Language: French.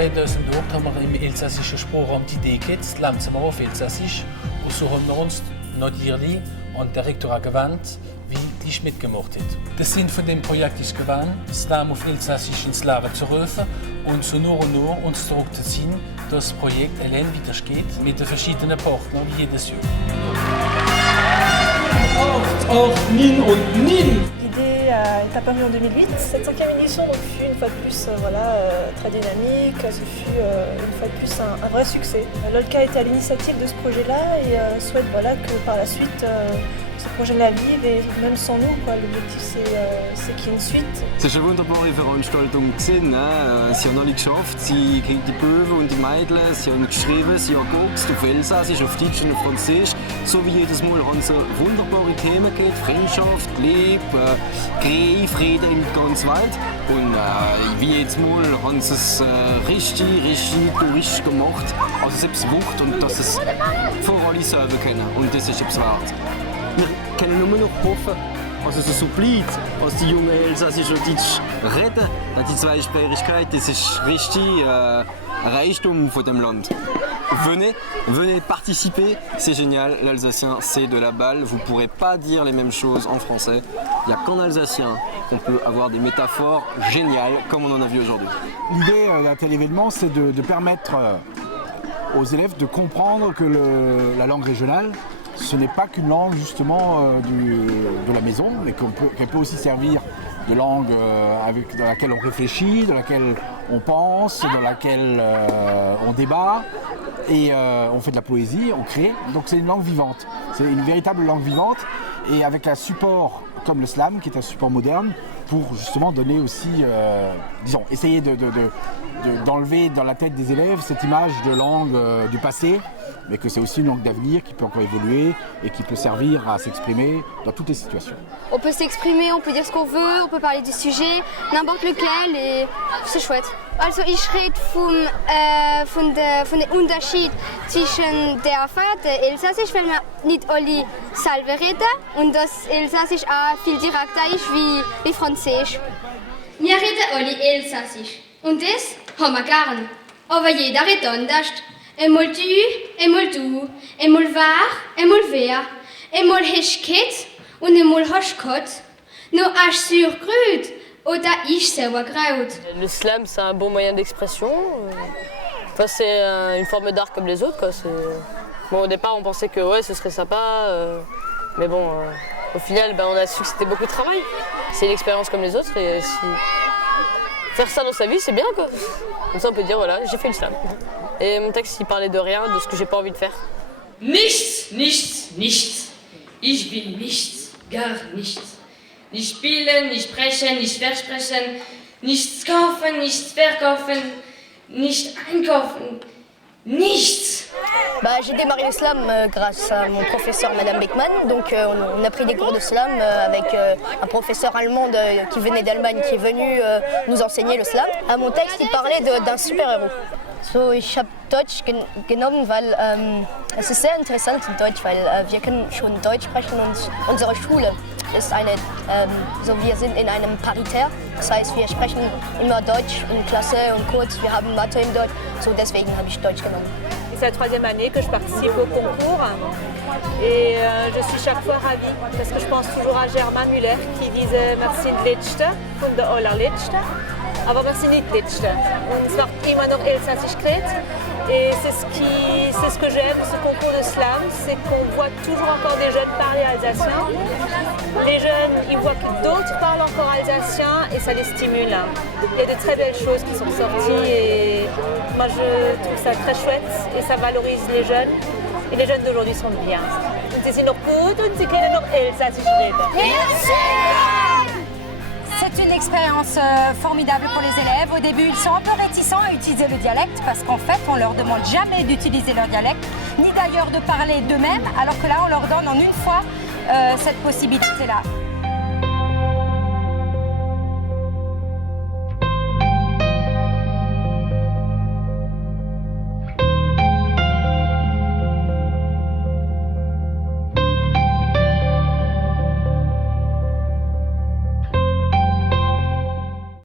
2008 haben wir im elsässischen Sprachraum die Idee gehabt, Slam zu machen auf Elsässisch. Und so haben wir uns natürlich an der Rektorat gewandt, wie die mitgemacht hat. Der Sinn von dem Projekt ist gewesen, Slam auf Elsässisch ins Leben zu rufen und so nur und nur uns zurückzuziehen, dass das Projekt allein weitergeht mit den verschiedenen Partnern wie jedes Jahr. 8, 8, Nin und Nin. L'idée est apparue en 2008. Cette 5e édition donc, fut une fois de plus très dynamique, ce fut une fois de plus un vrai succès. L'OLCA était à l'initiative de ce projet-là et souhaite que par la suite ce projet-là vive et même sans nous. L'objectif c'est qu'il y ait une suite. Es war eine wunderbare Veranstaltung. Sie haben alle geschafft, die Böwe und die Mädchen, sie haben geschrieben, sie haben geguckt auf Elsassisch, auf Deutsch und auf Französisch. So wie jedes Mal haben sie wunderbare Themen gehabt, Freundschaft, Liebe, Krieg, Frieden in der ganzen Welt. Und wie jedes Mal haben sie es richtig touristisch gemacht. Also selbst Wucht und dass sie es vor alle selber kennen. Und das ist etwas wert. Wir können nur noch hoffen, dass es so bleibt, dass die jungen Elsassisch und Deutsch reden. Die Zweisprachigkeit, das ist richtig ein Reichtum von dem Land. Venez participer, c'est génial. L'alsacien, c'est de la balle. Vous ne pourrez pas dire les mêmes choses en français. Il n'y a qu'en alsacien qu'on peut avoir des métaphores géniales comme on en a vu aujourd'hui. L'idée d'un tel événement, c'est de permettre aux élèves de comprendre que la langue régionale, ce n'est pas qu'une langue justement de la maison, mais qu'elle peut aussi servir de langue dans laquelle on réfléchit, dans laquelle on pense, dans laquelle on débat et on fait de la poésie, on crée. Donc c'est une langue vivante, c'est une véritable langue vivante et avec un support comme le slam qui est un support moderne pour justement donner aussi, disons, essayer d'enlever dans la tête des élèves cette image de langue du passé, mais que c'est aussi une langue d'avenir qui peut encore évoluer et qui peut servir à s'exprimer dans toutes les situations. On peut s'exprimer, on peut dire ce qu'on veut, on peut parler du sujet, n'importe lequel et c'est chouette. Also ich rede von dem Unterschied zwischen der Fahrt der Elsassisch, weil wir nicht alle selber reden und das Elsassisch auch viel direkter ist wie Französisch. Wir reden alle Elsassisch und das haben wir gern, aber jeder redet anders. Einmal du, einmal du, einmal war, einmal wer, einmal hast du gehabt und einmal hast du gehabt. Nur hast du surgrüht oder ich selber graut. Le slam, c'est un bon moyen d'expression. Enfin, c'est une forme d'art comme les autres, quoi. Bon, au départ, on pensait que ouais, ce serait sympa, mais bon, au final, on a su que c'était beaucoup de travail. C'est une expérience comme les autres et faire ça dans sa vie, c'est bien, quoi. Comme ça, on peut dire, voilà, j'ai fait le slam. Et mon texte, il parlait de rien, de ce que j'ai pas envie de faire. Nichts, nichts, nichts. Ich bin nichts, gar nichts. Nicht spielen, nicht sprechen, nicht versprechen, nichts kaufen, nichts verkaufen, nicht einkaufen, nichts. J'ai démarré le slam grâce à mon professeur Madame Beckmann. Donc on a pris des cours de slam avec un professeur allemand qui venait d'Allemagne qui est venu nous enseigner le slam. Mon texte il parlait d'un super-héros. So, ich habe Deutsch genommen, weil es ist sehr interessant in Deutsch, weil wir können schon Deutsch sprechen und unsere Schule ist wir sind in einem Paritär, das heißt wir sprechen immer Deutsch in Klasse und kurz, wir haben Mathe in Deutsch, so deswegen habe ich Deutsch genommen. C'est la 3e année que je participe au concours et je suis chaque fois ravie parce que je pense toujours à Germain Müller qui disait merci de Letzte und der allerletzte. Aber wir sind nicht Letzte. Und es macht immer noch Elsassisch geredet. Et c'est ce que j'aime, ce concours de slam, c'est qu'on voit toujours encore des jeunes parler alsacien. Les jeunes, ils voient que d'autres parlent encore alsacien et ça les stimule. Il y a de très belles choses qui sont sorties et moi je trouve ça très chouette et ça valorise les jeunes. Et les jeunes d'aujourd'hui sont bien. Und sie sind noch gut und sie können noch Elsassisch reden. C'est une expérience formidable pour les élèves. Au début, ils sont un peu réticents à utiliser le dialecte parce qu'en fait, on leur demande jamais d'utiliser leur dialecte, ni d'ailleurs de parler d'eux-mêmes, alors que là, on leur donne en une fois cette possibilité-là.